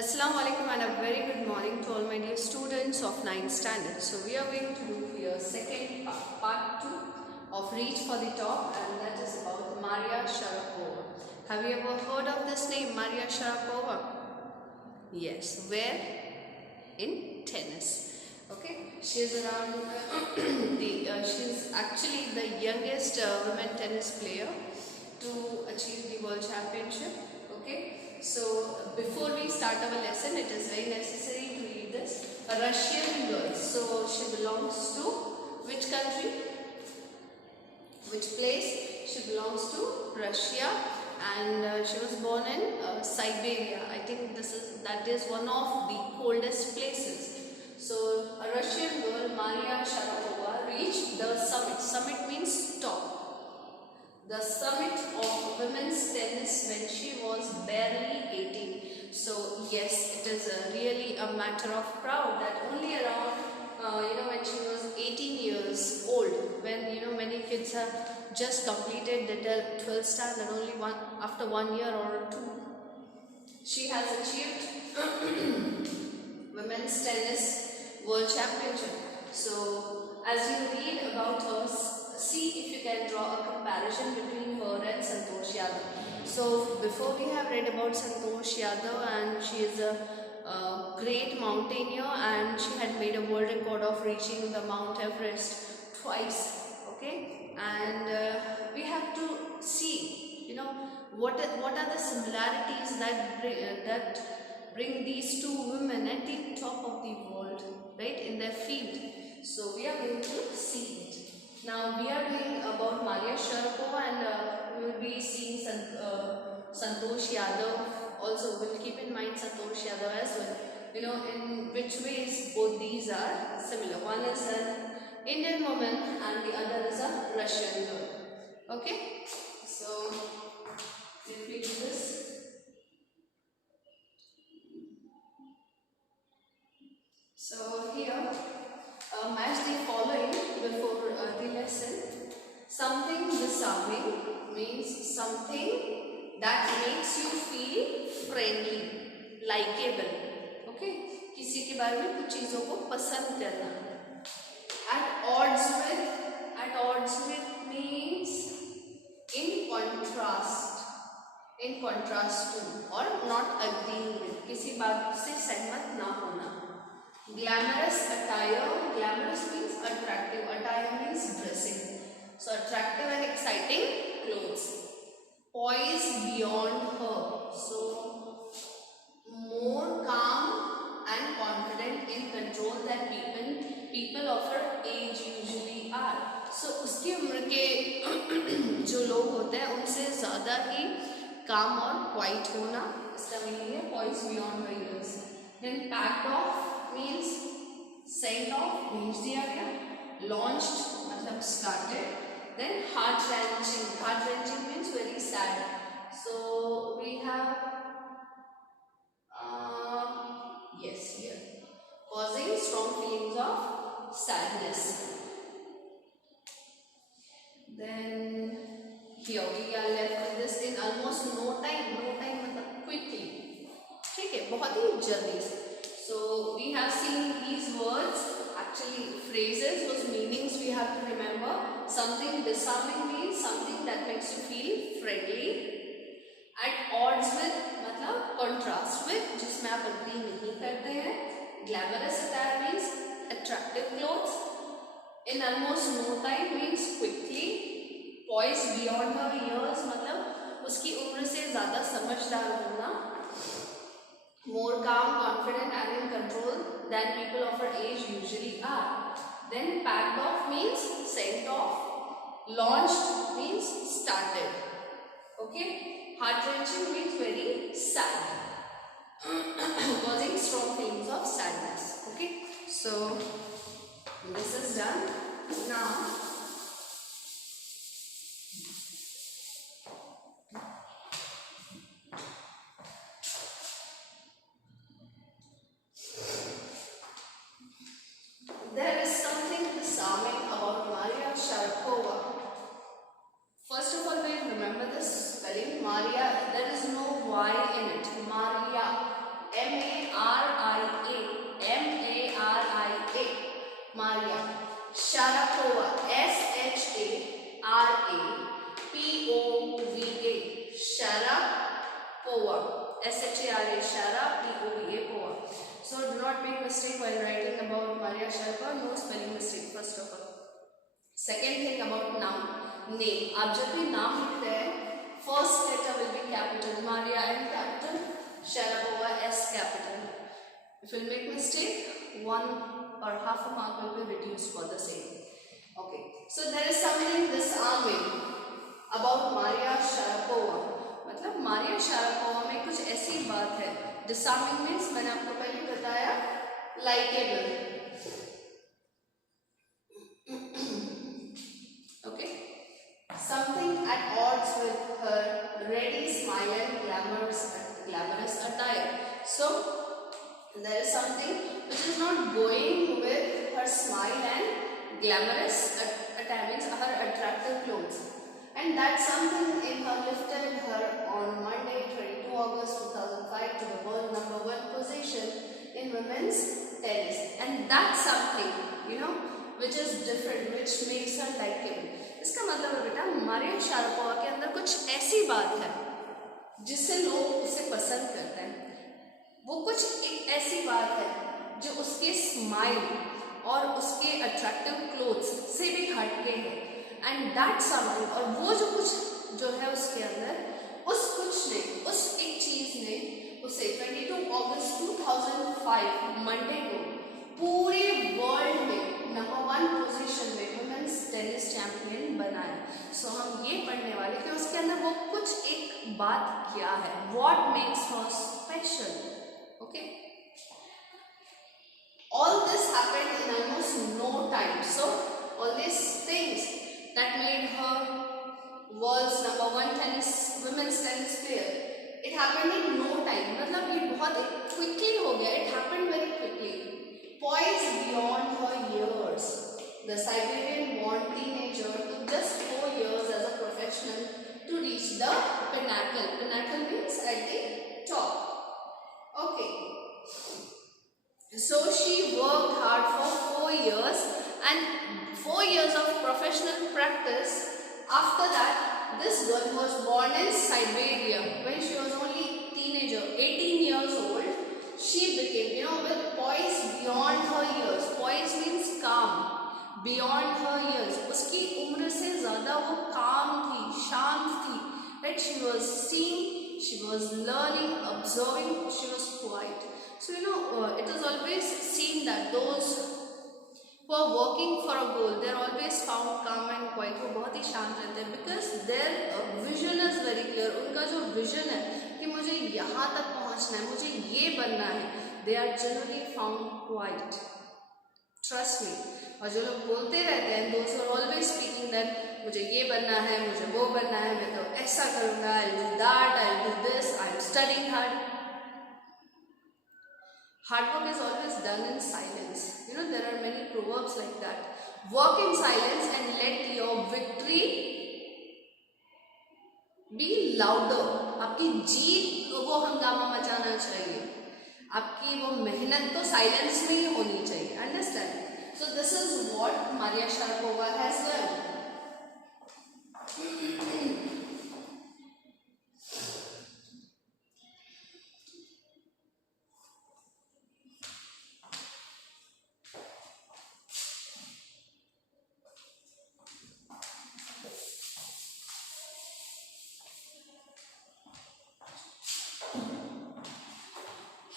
Assalamu alaikum and a very good morning to all my dear students of 9th standard. So we are going to do your second part 2 of Reach for the Top, and that is about Maria Sharapova. Have you ever heard of this name, Maria Sharapova? Yes. Where? In tennis. Okay. She's around she's actually the youngest women tennis player to achieve the world championship. Okay. So before we start our lesson, it is very necessary to read this. A Russian girl. So she belongs to which country? Which place? She belongs to Russia, and she was born in Siberia. I think that is one of the coldest places. So a Russian girl, Maria Sharapova, reached the summit. Summit means top. The summit of women's tennis when she was barely 18. So yes, it is really a matter of proud that only around when she was 18 years old, when many kids have just completed the 12th standard only after 1 year or 2, she has achieved women's tennis world championship. So as you read about her, see if you can draw a comparison between her and Santosh Yadav. So before we have read about Santosh Yadav, and she is a great mountaineer, and she had made a world record of reaching the Mount Everest twice. Okay, and we have to see, what are the similarities that bring these two women at the top of the world, right, in their field. So we are going to see it. Now we are doing about Maria Sharapova, and we will be seeing Santosh Yadav also. We'll keep in mind Santosh Yadav as well. In which ways both these are similar. One is an Indian woman and the other is a Russian girl. Okay, so let me do this. So here, match the following before the lesson. Something disarming means something that makes you feel friendly, likable. Okay, किसी के बारे में कुछ चीज़ों को पसंद करना. At odds with means in contrast to or not agreeing with, किसी बात से सहमत ना होना. Glamorous attire. Glamorous means attractive. Attire means dressing. So attractive and exciting clothes. Poise beyond her. So more calm and confident in control than people of her age usually are. So उसकी उम्र के जो लोग होते हैं उनसे ज़्यादा ही calm और quiet होना, इसका मीनिंग है poise beyond her years. Then packed off means sent off, भेज दिया गया. Launched मतलब started. Then heart wrenching means very sad. So we have yes, here causing strong feelings of sadness. Then here we are left with this in almost no time मतलब quickly. ठीक है, बहुत ही जल्दी से. So we have seen these words, actually phrases, those meanings we have to remember. Something disarming means something that makes you feel friendly. At odds with मतलब contrast with, जिसमें आप agree नहीं करते हैं. Glamorous attire means attractive clothes. In almost no time means quickly. Poise beyond her years मतलब उसकी उम्र से ज़्यादा समझदार होना. More calm, confident and in control than people of her age usually are. Then packed off means sent off. Launched means started. Okay. Heart-wrenching means very sad. Causing strong feelings of sadness. Okay. So this is done. Now there is something disarming about Maria Sharapova. First of all, we remember this spelling. Maria, there is no Y in it. Maria, M-A Maria Sharapova, Sharapova, Sharapova, Sharapova. So do not make mistake while writing about Maria Sharapova. No spelling mistake first of all. Second thing about noun, name. आप जब भी नाम लिखते हैं, first letter will be capital. Maria M capital, Sharapova S capital. If you make mistake, 1 or half a mark will be reduced for the same. Okay. So there is something disarming about Maria Sharapova. मतलब Maria Sharapova में कुछ ऐसी बात है. Disarming means मैंने आपको पहले बताया likable. Okay. Something at odds with her ready smile and glamorous attire. So there is something which is not going with her smile and glamorous attire means her attractive clothes. And that something in her lifted her on Monday, 22 August 2005 to the world #1 position in women's tennis. And that's something, which is different, which makes her likeable. इसका मतलब है बेटा Maria Sharapova के अंदर कुछ ऐसी बात है जिससे लोग उसे पसंद करते हैं. वो कुछ एक ऐसी बात है जो उसके स्माइल और उसके अट्रैक्टिव क्लोथ्स से भी हटके है. एंड दैट समथिंग, और वो जो कुछ जो है उसके अंदर, उस कुछ ने, उस एक चीज ने उसे 22 अगस्त 2005 मंडे को पूरे वर्ल्ड में #1 पोजीशन में वुमेन्स टेनिस चैंपियन बनाया. सो हम ये पढ़ने वाले कि उसके अंदर वो कुछ एक बात क्या है, what makes her special. Okay. All this happened in almost no time. So all this things that made her world's #1 women's tennis player, it happened in no time. मतलब ये बहुत quickly हो गया. It happened very quickly. Poised beyond her years, the Siberian born teenager took just 4 years as a professional to reach the pinnacle. Pinnacle means at the top. Okay. So she worked hard for 4 years and 4 years of professional practice. After that, this girl was born in Siberia when she was only teenager, 18 years old. She became, with poise beyond her years. Poise means calm. Beyond her years. उसकी उम्र से ज़्यादा वो calm थी, शांत थी. Right? She was seeing, she was learning, observing, she was quiet. So, it is always seen that those who are working for a goal, they are always found calm and quiet. वो बहुत ही शांत रहते हैं because their vision is very clear. उनका जो vision है कि मुझे यहाँ तक पहुँचना है, मुझे ये बनना है, they are generally found quiet. Trust me. और जो लोग बोलते रहते हैं, those who are always speaking that मुझे ये बनना है, मुझे वो बनना है, मैं तो ऐसा करूँगा, I'll do that, I'll do this, I'm studying hard. Hard work is always done in silence. There are many proverbs like that. Work in silence and let your victory be louder. आपकी जीत वो हंगामा मचाना चाहिए. आपकी वो मेहनत तो silence में ही होनी चाहिए. Understand? So this is what Maria Sharapova has learned.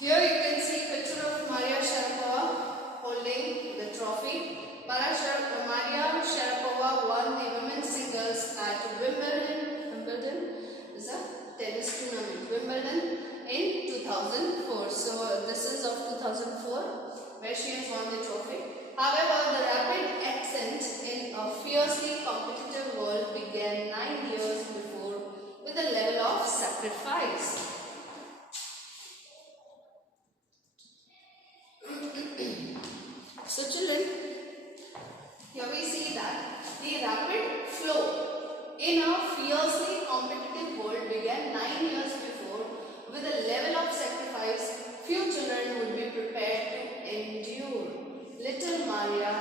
Here you can see a picture of Maria Sharapova holding the trophy. Maria Sharapova won the women's singles at Wimbledon. Wimbledon is a tennis tournament. Wimbledon in 2004. So this is of 2004 where she has won the trophy. However, the rapid ascent in a fiercely competitive world began 9 years before with a level of sacrifice. So children, here we see that the rapid flow in a fiercely competitive world began 9 years before with a level of sacrifice few children would be prepared to endure. Little Maria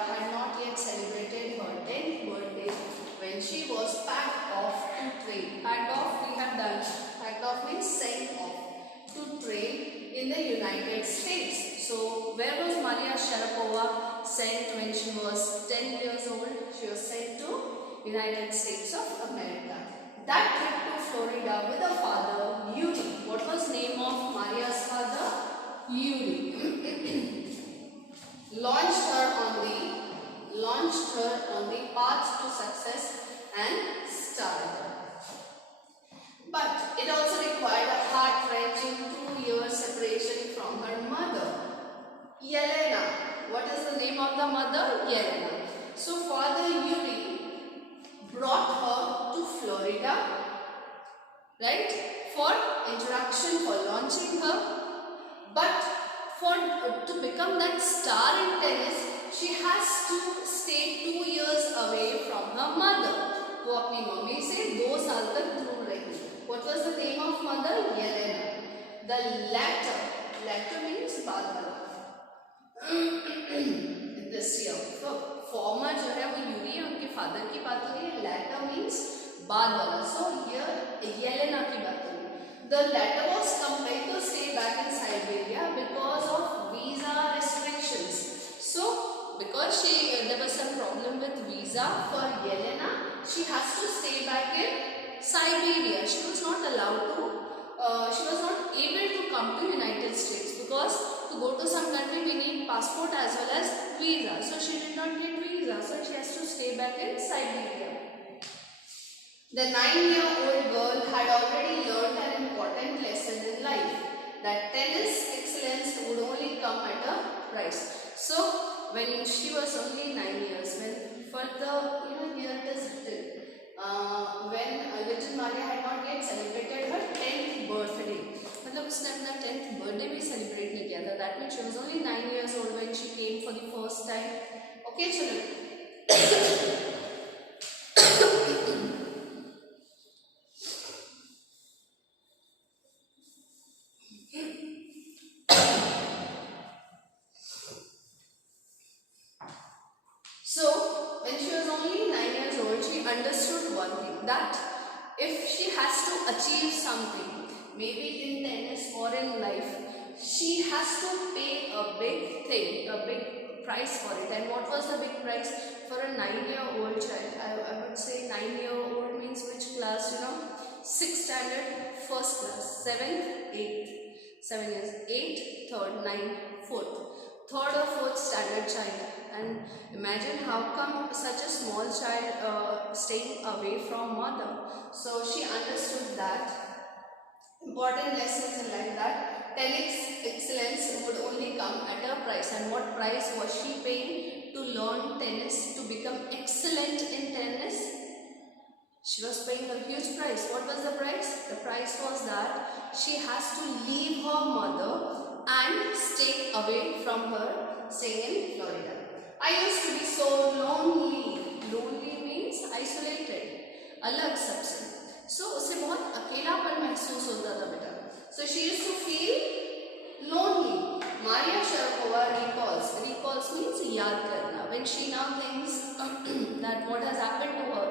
in the United States. So where was Maria Sharapova sent when she was 10 years old? She was sent to United States of America. That trip to Florida with her father, Yuri. What was the name of Maria's father? Yuri. launched her on the path to success and stardom. But it also required a heart-wrenching 2-year separation from her mother, Yelena. What is the name of the mother? Yelena. So Father Yuri brought her to Florida, right, for introduction, for launching her. But to become that star in tennis, she has to stay 2 years away from her mother. वो अपनी mummy से 2 साल तक दूर रही. What was the name of mother? Yelena. The latter means बाद this year. So former जो है वो यूरी है, उनके फादर की बात हो रही है. Latter means बाद वाला. So here Yelena की बात हो रही है. The latter was compelled to stay back in Siberia because of visa restrictions. So because there was some problem with visa for Yelena, she has to stay back in Siberia. She was not allowed to, she was not able to come to United States because to go to some country we need passport as well as visa. So she did not get visa, so she has to stay back in Siberia. The 9-year-old girl had already learned an important lesson in life, that tennis excellence would only come at a price. So when she was only 9 years, when for the, here it is written, when little Maria had not yet celebrated her 10th birthday. मतलब उसने अपना 10th birthday भी celebrate नहीं किया था. That means she was only 9 years old when she came for the first time. Okay, children. So when she was only 9 years old, she understood one thing, that if she has to achieve something, maybe in tennis or in life, she has to pay a big thing, a big price for it. And what was the big price for a 9-year-old child? I would say 9-year-old means which class, 6th standard, 1st class, 7th, 8th, 7 years, 8th, 3rd, 9th, 4th, 3rd or 4th standard child. And imagine how come such a small child staying away from mother. So she understood that important lessons in life, that tennis excellence would only come at a price. And what price was she paying to learn tennis, to become excellent in tennis? She was paying a huge price. What was the price? The price was that she has to leave her mother and stay away from her, staying in Florida. I used to be so lonely. Lonely means isolated, अलग सबसे. So उसे बहुत अकेलापन महसूस होता था बेटा. So she used to feel lonely. Maria Sharapova recalls means याद करना. When she now thinks that what has happened to her,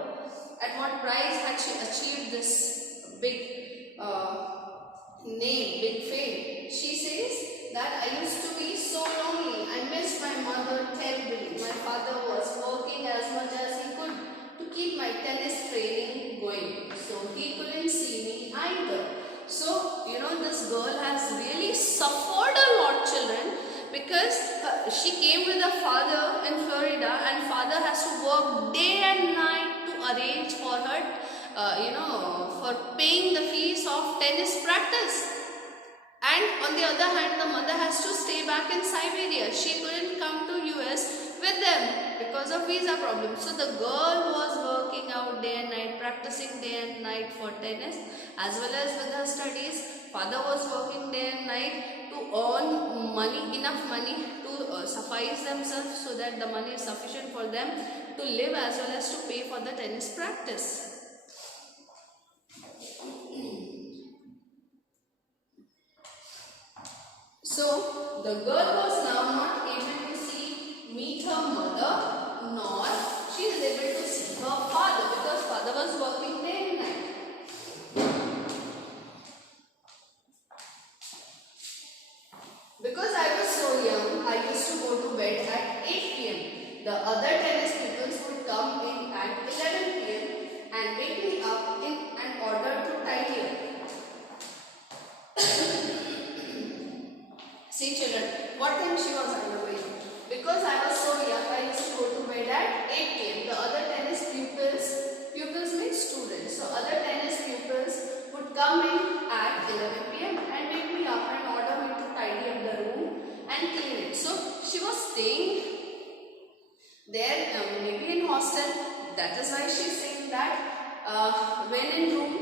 at what price had she achieved this big name, big fame, she says that I used to be so lonely. I missed my mother terribly. My father was working as much as he could to keep my tennis training going. So he couldn't see me either. So, this girl has really suffered a lot, children, because she came with her father in Florida, and father has to work day and night to arrange for her, for paying the fees of tennis practice. And on the other hand, the mother has to stay back in Siberia. She couldn't come to US with them because of visa problems. So the girl was working out day and night, practicing day and night for tennis as well as with her studies. Father was working day and night to earn money, enough money to suffice themselves, so that the money is sufficient for them to live as well as to pay for the tennis practice. So the girl was now not able to meet her mother, nor she is able to see her father, because father was working day and night. Because I was so young, I used to go to bed at 8 p.m. The other tennis people would come in at 11 p.m. and wake me up in order to tidy up. See children, what time she was undergoing? Because I was so young, I used to go to bed at 8 p.m. The other tennis pupils means students. So other tennis pupils would come in at 11 p.m. and wake me up and order me to tidy up the room and clean it. So she was staying there, maybe in hostel. That is why she is saying that when in room,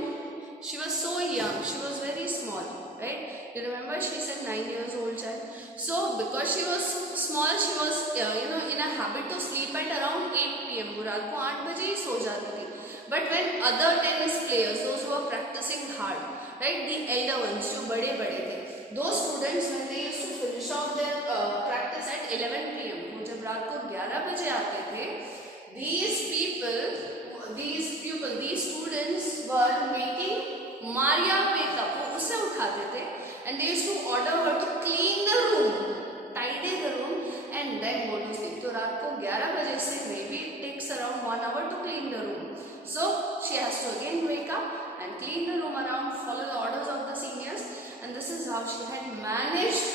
she was so young, she was very small, right? You remember she said 9 years old child. So because she was small, she was in a habit to sleep at around 8 p.m. वो रात को 8 बजे ही सो जाती थी. But when other tennis players, those who were practicing hard, right, the elder ones, जो बड़े बड़े थे, those students when they used to finish off their practice at 11 p.m. वो जब रात को 11 बजे आते थे, these students were making Maria wake up. वो उससे उठाते थे and they used to order her to clean the room, tidy the room and then go to sleep. तो रात को 11 बजे से maybe it takes around 1 hour to clean the room. So she has to again wake up and clean the room around, follow the orders of the seniors, and this is how she had managed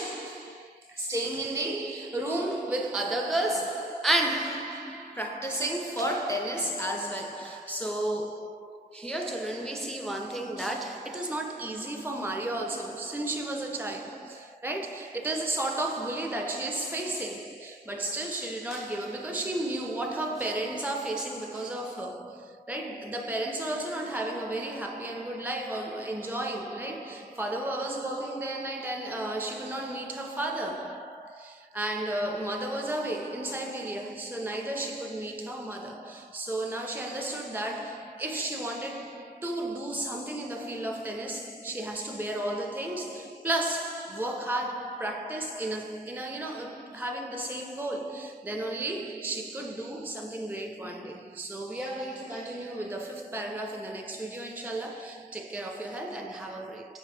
staying in the room with other girls and practicing for tennis as well. So here children, we see one thing, that it is not easy for Maria also since she was a child, right? It is a sort of bully that she is facing, but still she did not give up because she knew what her parents are facing because of her, right? The parents are also not having a very happy and good life or enjoying, right? Father was working day and night and she could not meet her father, and mother was away in Siberia, so neither she could meet her mother. So now she understood that if she wanted to do something in the field of tennis, she has to bear all the things, plus work hard, practice in a having the same goal. Then only she could do something great one day. So we are going to continue with the 5th paragraph in the next video, inshallah. Take care of your health and have a great day.